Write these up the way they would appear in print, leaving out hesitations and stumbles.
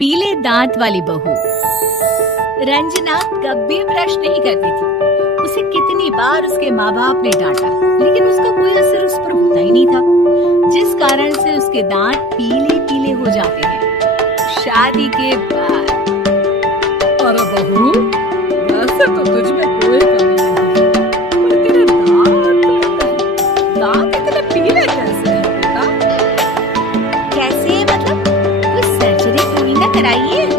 पीले दांत वाली बहू। रंजना कभी ब्रश नहीं करती थी। उसे कितनी बार उसके माँ बाप ने डांटा, लेकिन उसका कोई असर उस पर होता ही नहीं था, जिस कारण से उसके दांत पीले पीले हो जाते हैं। शादी के बाद अरे बहू, वैसे तो तुझ में कोई कमी नहीं, पर तेरे दांत इतने पीले कैसे हैं बेटा? कैसे मतलब? कोई सर्जरी थोड़ी ना कराई है। तो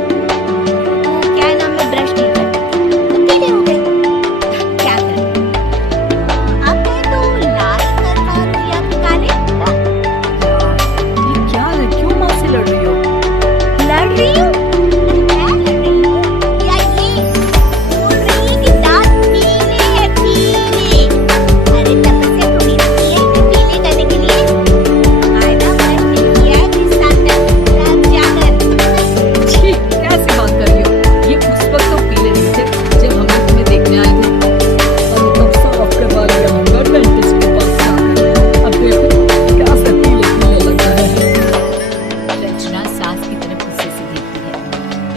क्या नाम है, ब्रश नहीं करती तो पीले हो गए। क्या करें? अब मैं तो लाल करवा दूं या फिर काले? ये क्या है? क्यों माँ से लड़ रही हो? लड़ रही हूँ? मैं लड़ रही हूँ या ये बोल रही है कि दांत पीले हैं, पीले। अरे तपस्या थोड़ी ना की है इन्हें पीले करने के लिए। आईना ब्रश नहीं किया है जिस साल तक रख जाकर। छी, कैसी बात कर रही हो? ये उस वक्त तो पीले नहीं थे जब हम लोग तुम्हें देखने आए थे। अरे तब साफ करवा लिया होगा डेंटिस्ट के पास जाकर। अब देखो कैसे पीले पीले लग रहे हैं। रचना सास की तरफ गुस्से से देखती है।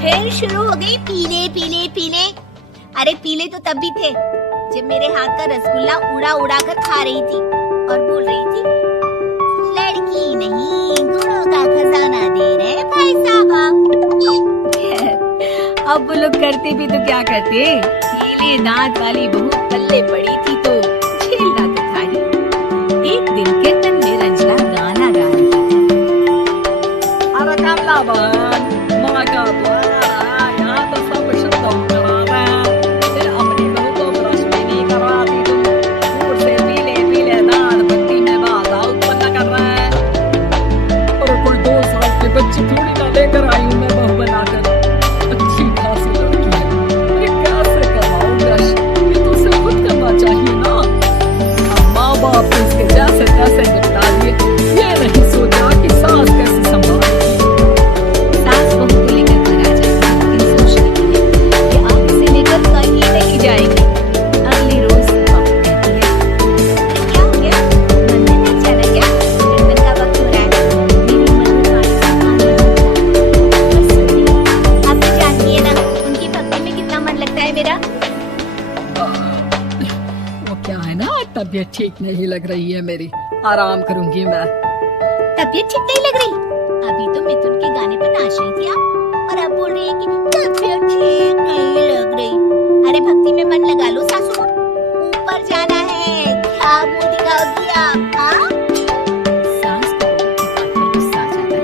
फिर शुरू हो गई पीले पीले पीले। अरे पीले तो तब भी थे जब मेरे हाथ का रसगुल्ला उड़ा उड़ा कर खा रही थी और बोल रही थी, लड़की नहीं गुणों का खजाना दे रहे भाई साहब। अब वो लोग करते भी तो क्या करते, पीले दांत वाली बहू पल्ले पड़ी थी तो झेलना तो था ही। एक दिन कीर्तन में रंजना गाना गा रही थी। अरे कमला बहन, माँ का द्वारा यहाँ तो सब शुद्ध करा रहे हैं। फिर अपनी बहू को ब्रश भी नहीं करवाती तुम। दूर से पीले पीले दांत भक्ति में बाधा उत्पन्न कर रहे हैं। और कोई 2 साल की बच्ची थोड़ी ना लेकर आई हूँ मैं बहू बनाकर। अच्छी खासी लड़की है, अरे कैसे करवाऊँ ब्रश? ये तो उसे खुद करना चाहिए ना। अब माँ बाप ने उसके जैसे तैसे निपटा दिए, ये नहीं सोचा कि सास कैसे संभालेगी। सास बहू को लेकर घर आ जाती है, लेकिन सोचती है कि अब इसे लेकर कहीं नहीं जाएगी। अगले रोज बहू कहती है, क्या हो गया, मंदिर नहीं चला क्या? कीर्तन का वक्त हो रहा है, मेरी मन में आने से आने लगता है। बस आप तो जानती है ना उनकी भक्ति में कितना मन लगता है मेरा। वो क्या है ना, तबीयत ठीक नहीं लग रही है मेरी, आराम करूंगी मैं। तबीयत ठीक नहीं लग रही? अभी तो मिथुन के गाने पर नाच रही थी आप, और अब बोल रही है कि तबीयत ठीक नहीं लग रही। अरे भक्ति में मन लगा लो सासू माँ, ऊपर जाना है, क्या मुंह दिखाओगी आप? हाँ? सास को बहू की बात पर गुस्सा आ जाता है।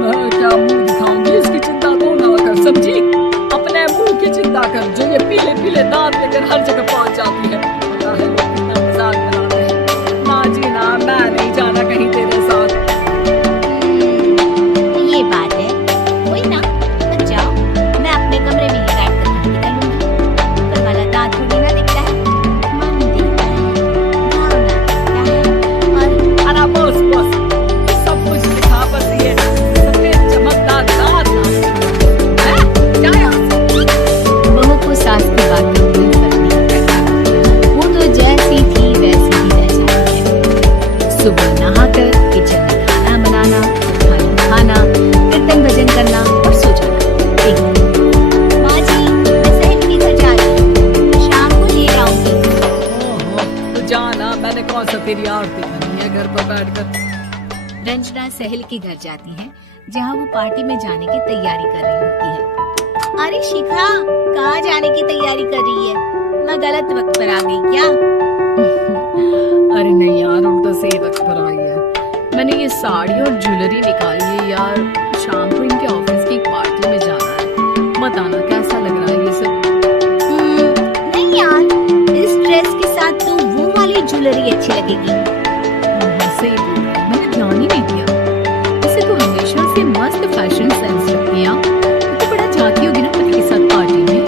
मैं क्या मुंह दिखाऊंगी, इसकी चिंता तो ना कर, समझी? अपने मुंह की चिंता कर, जो ये पीले पीले दांत लेकर हर जगह पहुंच जाती है। पता है लोग कितना मजाक बना रहे हैं। ना जी ना, मैं नहीं जाना कहीं तेरे साथ। ये बात है, कोई ना, तो जाओ, मैं अपने कमरे में ही बैठ कर भक्ति कर लूंगी। ऊपर वाला दांत थोड़ी ना दिखता है, मन दिखता है, भावना दिखता है। और अरे बस बस, ये सब कुछ दिखा, बस ये सफेद चमकदार दांत ना हैं? जा यहाँ से। बहू को सास की बात का कोई फर्क नहीं पड़ता। वो तो जैसी थी वैसी ही रह जाती है। सुबह नहाकर किचन में खाना बनाना, खाना खाना, कीर्तन भजन करना और सो जाना। एक दिन, माँ जी, मैं सहेली के घर जा रही हूँ, शाम को ले आऊंगी। ओहो, तो जाना, मैंने कौन सा तेरी आरती करनी है घर पर बैठकर। रंजना सहेली के घर जाती है, जहाँ वो पार्टी में जाने की तैयारी कर रही होती है। अरे शिखा, कहाँ जाने की तैयारी कर रही है? मैं गलत वक्त पर आ गई क्या? अरे नहीं यार, हम तो सही वक्त पर आ गए। मैंने ये साड़ी और ज्वेलरी निकाली है यार, शाम को इनके ऑफिस की एक पार्टी में जाना है। बताना कैसा लग रहा है ये सब? नहीं यार, इस ड्रेस के साथ तो वो वाली ज्वेलरी अच्छी लगेगी। सही बोल रही है, मैंने ध्यान ही नहीं दिया। वैसे तो हमेशा से मस्त फैशन सेंस रखती है। तो बड़ा जाती होगी ना पति के साथ पार्टी में।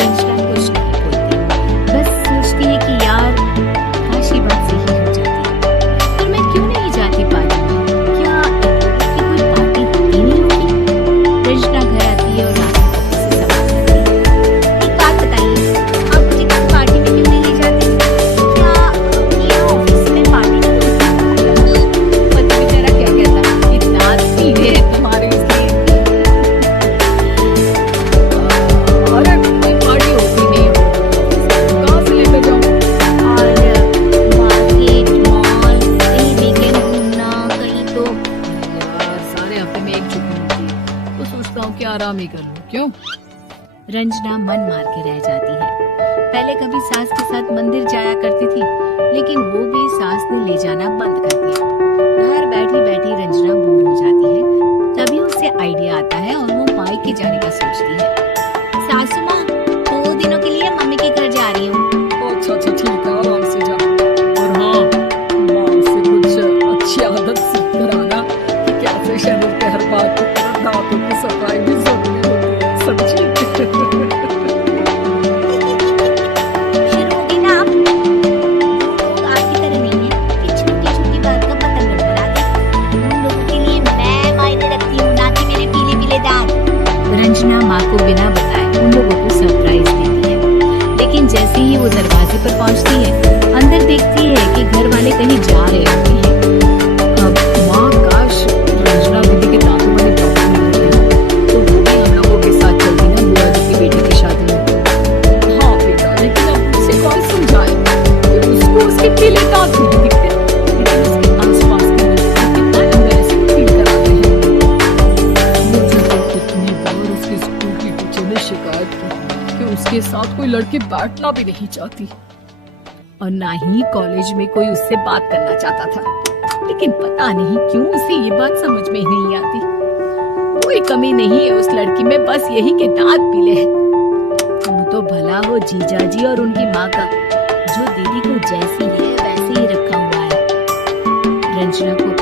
रंजना कुछ नहीं बोलती, बस सोचती है कि यार काश ये बात सही हो जाती, पर मैं क्यों नहीं जाती पार्टी में? क्या इन लोगों की कोई पार्टी होती नहीं सोचता हूँ कि आराम ही कर लूं। क्यों? रंजना मन मार के रह जाती है। पहले कभी सास के साथ मंदिर जाया करती थी, लेकिन वो भी सास ने ले जाना बंद कर दिया। घर बैठी बैठी रंजना बोर हो जाती है। तभी उसे आइडिया आता है और वो मायके जाने का सोचती है। सासू माँ, 2 दिनों के लिए मम्मी के घर जा रही हूँ। अच्छा अच्छा ठीक है, आराम से जा। और हाँ, माँ से कुछ अच्छी आदत सीख कर आना कि कैसे शरीर के हर बात की तरफ दांतों की सफाई भी जरूरी होती है। समझी? शुरू होगी ना आप? लोग आपकी तरह नहीं है कि छोटी छोटी बात का पतंग गड़बड़ा दे। उन लोगों के लिए मैं मायने रखती हूँ, ना कि मेरे पीले पीले दांत। रंजना माँ को बिना बताए उन लोगों को सरप्राइज देती है, लेकिन जैसे ही वो दरवाजे पर पहुंचती है, अंदर देखती है कि घर वाले कहीं जा रहे होते हैं। अब माँ, काश रंजना दीदी के दांतों वाली प्रॉब्लम नहीं होती, तो वो भी हम लोगों के साथ चलती ना बुआ जी की बेटी की शादी में। हाँ बेटा, लेकिन अब उसे कौन समझाए कि उसको उसके पीले दांत नहीं दिखते, लेकिन उसके आसपास के लोग कितना एम्बैरेसिंग फील कराते हैं। मुझे तो कितनी बार उसके स्कूल की टीचर ने शिकायत की कि उसके साथ कोई लड़की बैठना भी नहीं चाहती, और ना ही कॉलेज में कोई उससे बात करना चाहता था। लेकिन पता नहीं क्यों उसे ये बात समझ में ही नहीं आती। कोई कमी नहीं है उस लड़की में, बस यही के दांत पीले हैं। वो तो भला हो जीजा जी और उनकी माँ का, जो दीदी को जैसी है वैसे ही रखा हुआ है। रंजना को